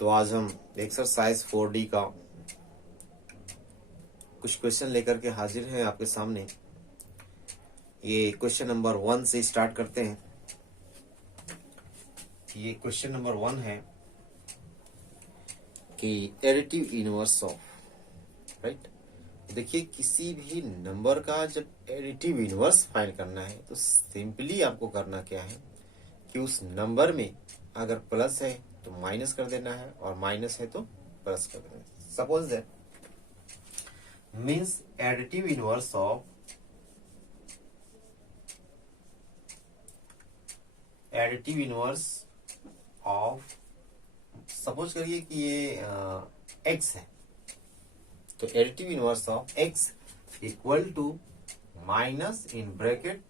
तो आज हम एक्सरसाइज 4D का कुछ क्वेश्चन लेकर के हाजिर हैं आपके सामने। ये क्वेश्चन नंबर 1 से स्टार्ट करते हैं। ये क्वेश्चन नंबर 1 है कि एडिटिव इनवर्स ऑफ, राइट। देखिए, किसी भी नंबर का जब एडिटिव इनवर्स फाइंड करना है तो सिंपली आपको करना क्या है कि उस नंबर में अगर प्लस है तो माइनस कर देना है और माइनस है तो प्लस कर देना है। Suppose that means additive inverse of suppose करिए कि ये x है, तो additive inverse of x equal to minus in bracket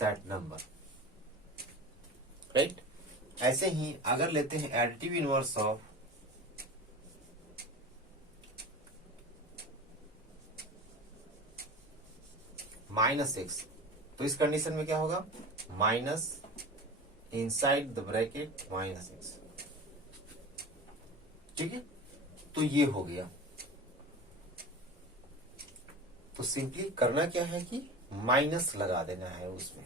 that number, right. ऐसे ही अगर लेते हैं additive inverse of minus x, तो इस कंडीशन में क्या होगा, minus inside the bracket minus x, ठीक है। तो ये हो गया। तो सिंपली करना क्या है कि माइनस लगा देना है उसमें।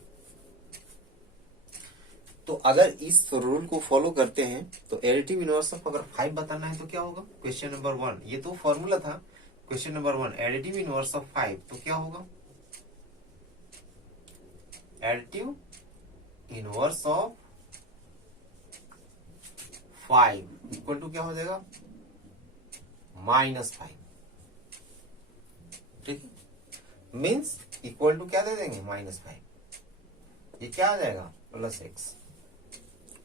तो अगर इस रूल को फॉलो करते हैं तो एडिटिव इनवर्स ऑफ अगर 5 बताना है तो क्या होगा, क्वेश्चन नंबर 1, ये तो फॉर्मूला था। Question number 1 additive inverse of 5, तो क्या होगा, additive inverse of 5 equal to क्या हो जाएगा, -5, ठीक है। मीन्स इक्वल टू क्या दे देंगे, -5, ये क्या आ जाएगा, +x,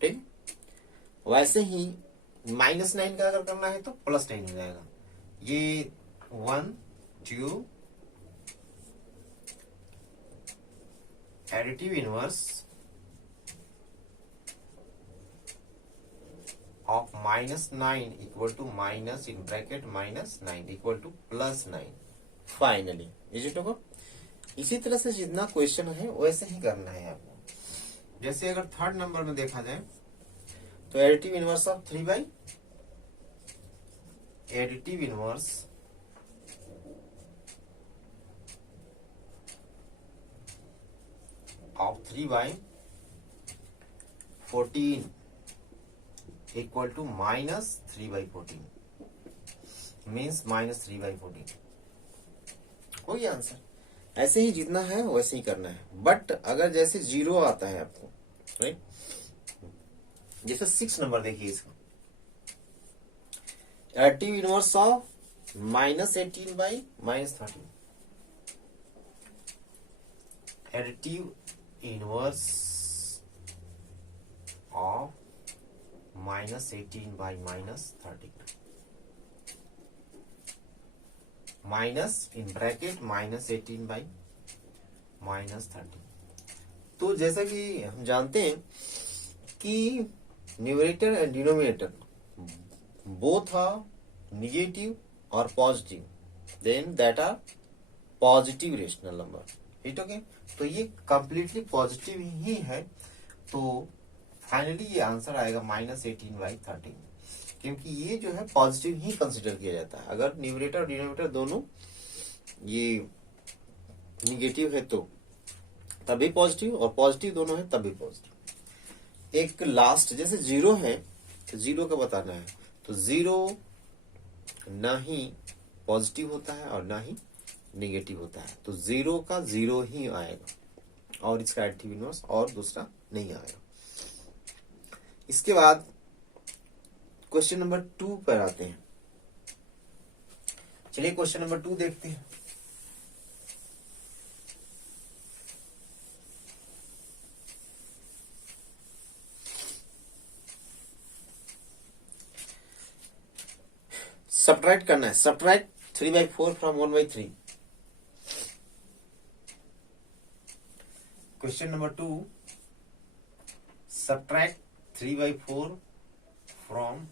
ठीक। वैसे ही -9 का अगर करना है तो +9 हो जाएगा। ये 1 2 additive inverse of -9 equal to minus in bracket -9 equal to +9 finally, is it okay. इसी तरह से जितना क्वेश्चन है वैसे ही करना है आपको। जैसे अगर थर्ड नंबर में देखा जाए तो additive inverse of 3/, additive inverse of 3/14 equal to -3/14 means -3/14 हो गया आंसर। ऐसे ही जितना है वैसे ही करना है। बट अगर जैसे 0 आता है आपको, राइट, जैसे 6 नंबर देखिए इसका, additive inverse of -18/-13, additive inverse of -18/-13 minus in bracket -18/-13। तो जैसा कि हम जानते हैं कि numerator and denominator both are negative और positive, then that are positive rational number, it okay. तो ये कंप्लीटली पॉजिटिव ही है, तो फाइनली ये आंसर आएगा -18/13, क्योंकि ये जो है पॉजिटिव ही कंसिडर किया जाता है। अगर न्यूमरेटर और डिनोमिनेटर दोनों ये निगेटिव है तो तभी पॉजिटिव, और पॉजिटिव दोनों है तभी पॉजिटिव। एक लास्ट जैसे 0 है तो 0 का बताना है, तो 0 ना ही पॉजिटिव होता है और ना ही निगेटिव होता है, तो 0 का 0 ही आएगा और इसका एडिटिव इनवर्स और दूसरा नहीं आएगा। इसके बाद क्वेश्चन नंबर 2 पर आते हैं। चलिए क्वेश्चन नंबर 2 देखते हैं। सब्ट्रैक्ट करना है, subtract 3/4 from 1/3। Question number 2, subtract 3/4 from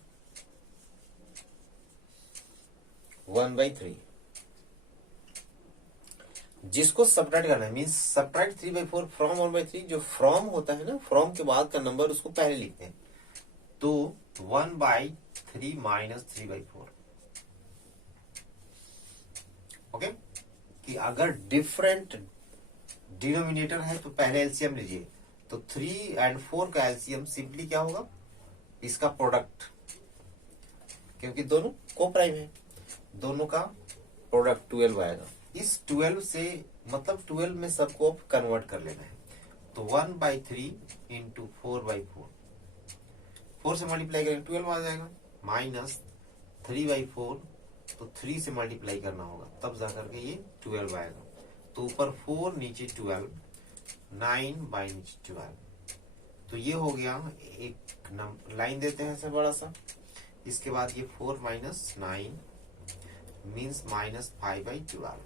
1/3। जिसको सब्ट्रैक्ट करना है मीन्स सब्ट्रैक्ट 3/4 फ्रॉम 1/3, जो फ्रॉम होता है ना, फ्रॉम के बाद का नंबर उसको पहले लिखते हैं। तो 1/3 3 माइनस 3/4। ओके, कि अगर डिफरेंट डिनोमिनेटर है तो पहले एलसीएम लीजिए। तो 3 और 4 का एलसीएम सिंपली क्या होगा, इसका प्रोडक्ट, क्योंकि दोनों को प्राइम है, दोनों का प्रोडक्ट 12 आएगा। इस 12 से मतलब 12 में सबको कन्वर्ट कर लेना है। तो 1/3 इंटू 4/4, 4 से मल्टीप्लाई करेंगे 12 आ जाएगा, माइनस 3/4, तो 3 से मल्टीप्लाई करना होगा तब जाकर के ये 12 आएगा। तो ऊपर 4 नीचे 12, 9/12। तो ये हो गया, एक लाइन देते हैं ऐसा बड़ा सा। इसके बाद ये 4 माइनस 9 मीन्स माइनस 5/12।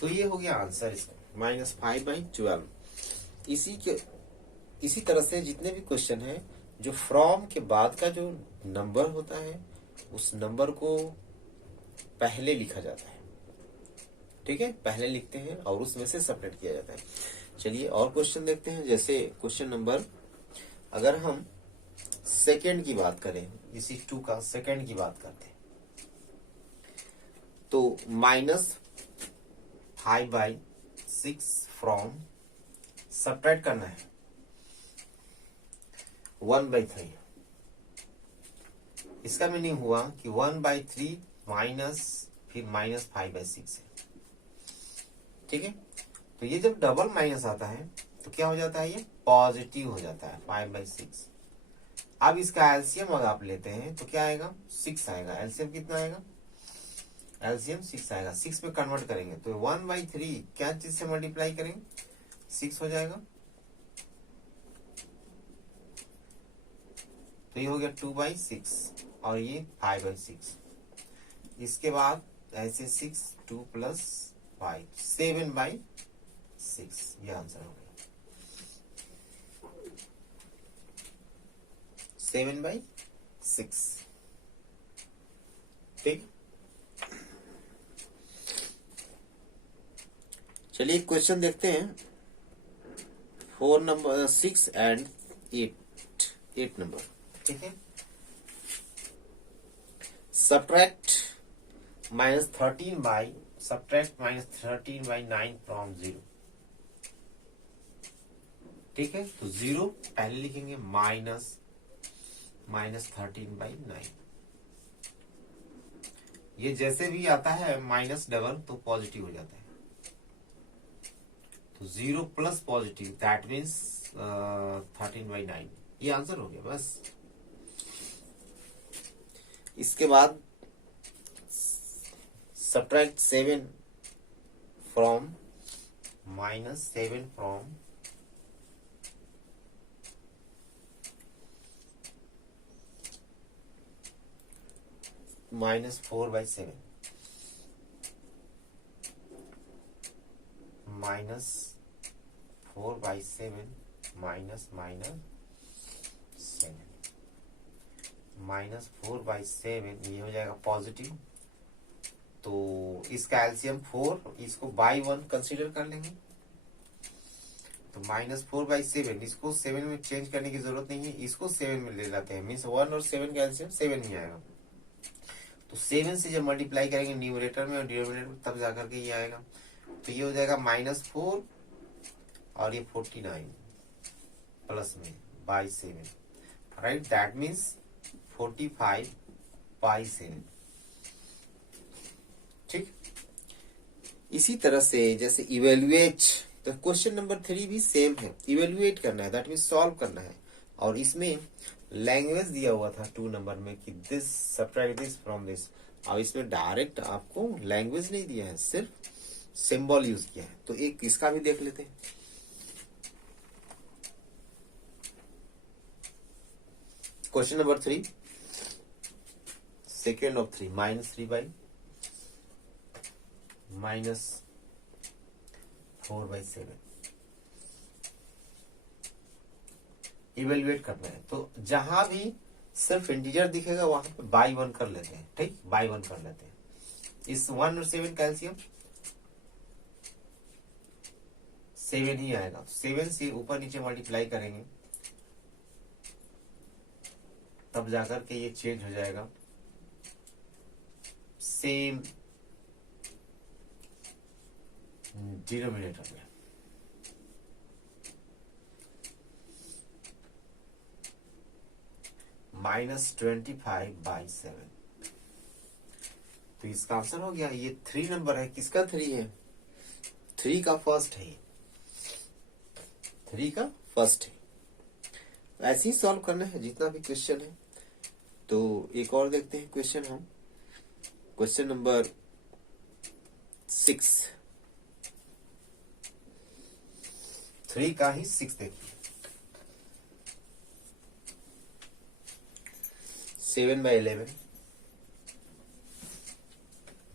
तो ये हो गया आंसर इसका, माइनस 5/12। इसी तरह से जितने भी क्वेश्चन है, जो फ्रॉम के बाद का जो नंबर होता है उस नंबर को पहले लिखा जाता है। ठीक है, पहले लिखते हैं और उसमें से सेपरेट किया जाता है। चलिए और क्वेश्चन देखते हैं। जैसे क्वेश्चन नंबर, अगर हम सेकेंड की बात करें, इसी 2 का सेकेंड की बात करते हैं, तो माइनस 5/6 फ्रॉम, सब्ट्रैक्ट करना है 1/3। इसका मीनिंग हुआ कि 1/3 माइनस फिर माइनस 5/6 है। ठीक है, तो ये जब डबल माइनस आता है तो क्या हो जाता है, ये पॉजिटिव हो जाता है 5/6। अब इसका एलसीएम अगर आप लेते हैं तो क्या आएगा, 6 आएगा। एलसीएम कितना आएगा, एलसीएम 6 आएगा। 6 में कन्वर्ट करेंगे तो 1/3 क्या चीज से मल्टीप्लाई करेंगे, 6 हो जाएगा। तो ये हो गया 2/6 और ये 5/6। इसके बाद ऐसे 6, 2 प्लस 5, 7/6। ये आंसर हो गया 7/6। ठीक, चलिए क्वेश्चन देखते हैं। 4 नंबर 6 एंड 8 नंबर। ठीक है, सब्ट्रैक्ट -13/9 फ्रॉम 0। ठीक है, तो 0 पहले लिखेंगे, -13/9। ये जैसे भी आता है माइनस डबल तो पॉजिटिव हो जाता है। तो 0 प्लस पॉजिटिव दैट मीन्स 13/9। ये आंसर हो गया बस। इसके बाद सब्ट्रैक्ट 7 फ्रॉम, -7 फ्रॉम -4/7, -4/7 माइनस -7, -4/7 ये हो जाएगा पॉजिटिव। तो इसका एलसीएम 4, इसको बाई 1 कंसीडर कर लेंगे। तो -4/7, इसको 7 में चेंज करने की जरूरत नहीं है, इसको 7 में ले जाते हैं, मीन्स 1 और 7 का एलसीएम 7 ही आएगा। तो 7 से जब मल्टीप्लाई करेंगे न्यूमरेटर में और डिनोमिनेटर में तब जाकर के ये आएगा। तो ये हो जाएगा -4 और ये 49 प्लस में बाई 7, राइट, दैट मीन्स 45/7। ठीक, इसी तरह से जैसे इवेल्युएट, तो क्वेश्चन नंबर 3 भी सेम है, इवेल्युएट करना है, दैट मीन्स सॉल्व करना है। और इसमें लैंग्वेज दिया हुआ था 2 नंबर में कि this subtract this from this. और इसमें डायरेक्ट आपको लैंग्वेज नहीं दिया है, सिर्फ सिंबल यूज किया है। तो एक इसका भी देख लेते हैं। Question number 3, second of 3, -3/, -4/7 evaluate करना है। तो जहां भी सिर्फ इंटीजर दिखेगा वहां पे बाई 1 कर लेते हैं। ठीक, बाई 1 कर लेते हैं। इस 1 और 7 का एलसीएम 7 ही आएगा। 7 से ऊपर नीचे मल्टीप्लाई करेंगे तब जाकर के ये चेंज हो जाएगा सेम डिनोमिनेटर में। -25/7। तो इसका आंसर हो गया, ये 3 नंबर है। किसका 3 है? 3 का फर्स्ट है, 3 का फर्स्ट है। ऐसे ही सॉल्व करना है जितना भी क्वेश्चन है। तो एक और देखते हैं क्वेश्चन हम, क्वेश्चन नंबर 6। 3 का ही 6 देखिए। 7/11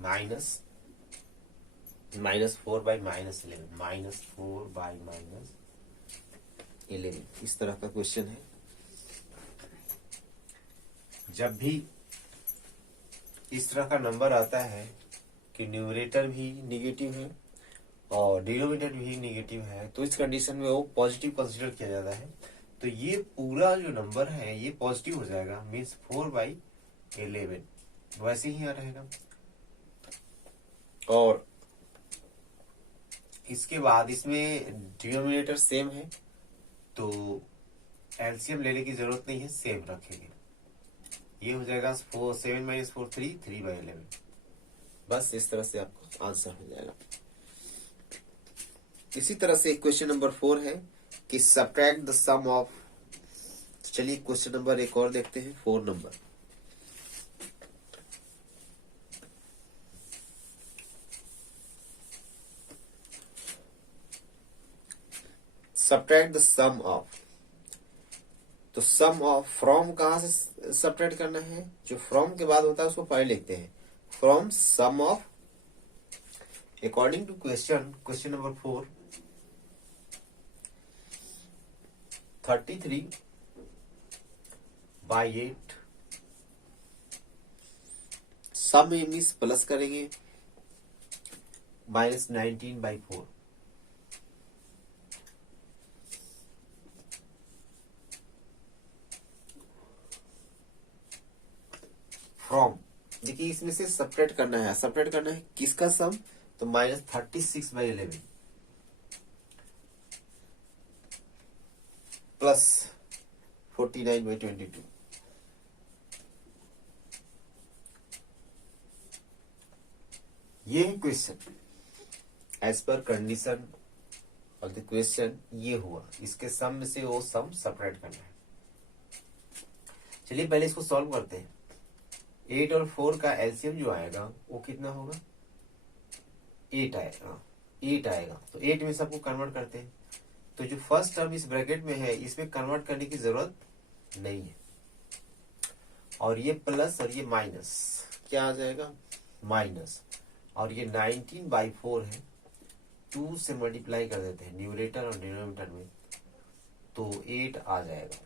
माइनस -4/-11 -4/-11 इस तरह का क्वेश्चन है। जब भी इस तरह का नंबर आता है कि न्यूमरेटर भी निगेटिव है और डिनोमिनेटर भी निगेटिव है, तो इस कंडीशन में वो पॉजिटिव कंसीडर किया जाता है। तो ये पूरा जो नंबर है ये पॉजिटिव हो जाएगा, मीन्स 4/11 वैसे ही आ रहेगा। और इसके बाद इसमें डिनोमिनेटर सेम है तो एलसीएम लेने की जरूरत नहीं है, सेम रखेंगे। ये हो जाएगा 7 - 4 3/11। बस इस तरह से आपको आंसर हो जाएगा। इसी तरह से क्वेश्चन नंबर 4 है कि सब्ट्रैक्ट द सम ऑफ। चलिए क्वेश्चन नंबर एक और देखते हैं, 4 नंबर। Subtract the sum of. तो सम ऑफ फ्रॉम कहां से सब्ट्रैक्ट करना है? जो फ्रॉम के बाद होता है उसको पहले लिखते हैं, from sum of according to question number 4 33/8 sum में मीन्स प्लस करेंगे -19/4। फ्रॉम देखिए इसमें से सपरेट करना है, सपरेट करना है किसका सम? तो -36/11 प्लस 49/22। ये है क्वेश्चन। एज पर कंडीशन और द क्वेश्चन ये हुआ, इसके सम में से वो सम सेपरेट करना है। चलिए पहले इसको सॉल्व करते हैं। 8 और 4 का एलसीएम जो आएगा वो कितना होगा? 8 आएगा, 8 आएगा। तो 8 में सबको कन्वर्ट करते हैं। तो जो फर्स्ट टर्म इस ब्रैकेट में है इसमें कन्वर्ट करने की जरूरत नहीं है। और ये प्लस और ये माइनस क्या आ जाएगा? माइनस। और ये 19/4 है, 2 से मल्टीप्लाई कर देते हैं न्यूमरेटर और डिनोमिनेटर में, तो 8 आ जाएगा।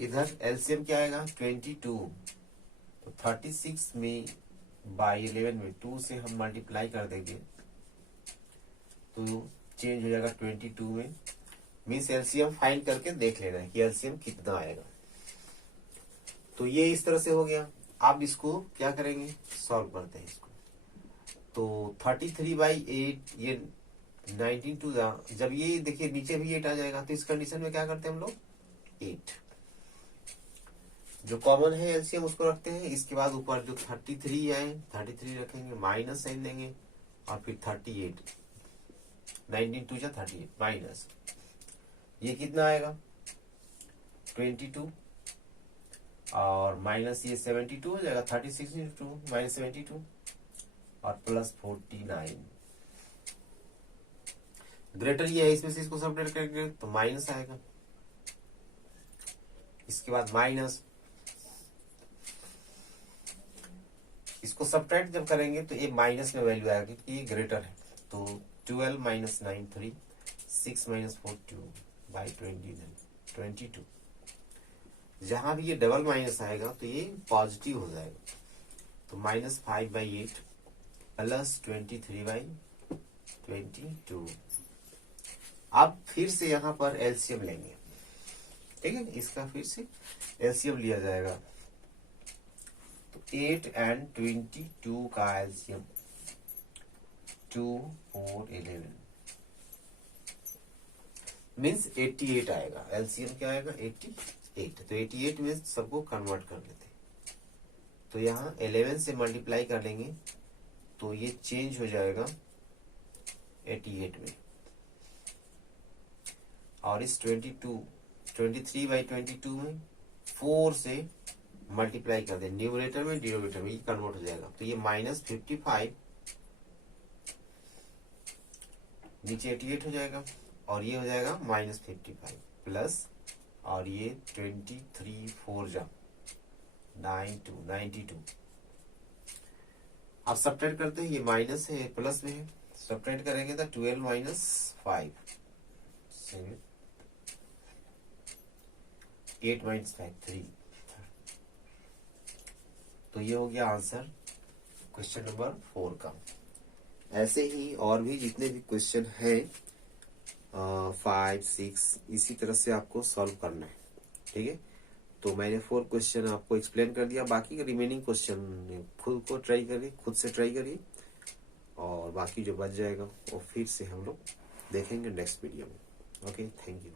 इधर एलसीएम क्या आएगा? 22। तो 36 में /11 में 2 से हम मल्टीप्लाई कर देंगे तो चेंज हो जाएगा 22 में। मीन्स एलसीएम फाइंड करके देख लेना है कि एलसीएम कितना आएगा। तो ये इस तरह से हो गया। अब इसको क्या करेंगे? सॉल्व करते हैं इसको। तो 33/8 ये 19 जब ये देखिए नीचे भी 8 आ जाएगा, तो इस कंडीशन में क्या करते हैं हम लोग? 8 जो कॉमन है एलसीएम उसको रखते हैं। इसके बाद ऊपर जो 33 आए 33 रखेंगे, माइनस साइन देंगे और फिर 38 19 × 38 माइनस ये कितना आएगा? 22 और माइनस ये 72 हो जाएगा। 36 × 2 -72 और प्लस 49। ग्रेटर ये है, इसमें से इसको सब्ट्रैक्ट करेंगे तो माइनस आएगा। इसके बाद माइनस, इसको सब्ट्रैक्ट जब करेंगे तो ये माइनस में वैल्यू आएगी क्योंकि ये ग्रेटर है। तो 12 - 9 3 6 - 4 2/22। जहां भी ये डबल माइनस आएगा तो ये पॉजिटिव हो जाएगा। तो -5/8 प्लस 23/22। अब फिर से यहां पर एलसीएम लेंगे। ठीक है, इसका फिर से एलसीएम लिया जाएगा। तो 8 and 22 का एलसीएम 2 4 11 मीन्स 88 आएगा। एलसीएम क्या आएगा 88। तो 88 में सबको कन्वर्ट कर लेते, तो यहाँ 11 से मल्टीप्लाई कर लेंगे तो ये चेंज हो जाएगा 88 में, और इस 23/22 में 4 से मल्टीप्लाई कर दे, न्यूमरेटर में डिनोमिनेटर में, ये कन्वर्ट हो जाएगा। तो ये -55 नीचे 88 हो जाएगा, और ये हो जाएगा -55 प्लस, और ये 23 4 जा 92। अब सब्ट्रैक्ट करते हैं, ये माइनस है प्लस में है, सब्ट्रैक्ट करेंगे तो 12 - 5 7 8 - 5 3। तो ये हो गया आंसर क्वेश्चन नंबर 4 का। ऐसे ही और भी जितने भी क्वेश्चन है 5 6 इसी तरह से आपको सॉल्व करना है, ठीक है। तो मैंने 4 क्वेश्चन आपको एक्सप्लेन कर दिया, बाकी के रिमेनिंग क्वेश्चन खुद को ट्राई करिए, खुद से ट्राई करिए, और बाकी जो बच जाएगा वो फिर से हम लोग देखेंगे नेक्स्ट वीडियो में। Okay, thank you.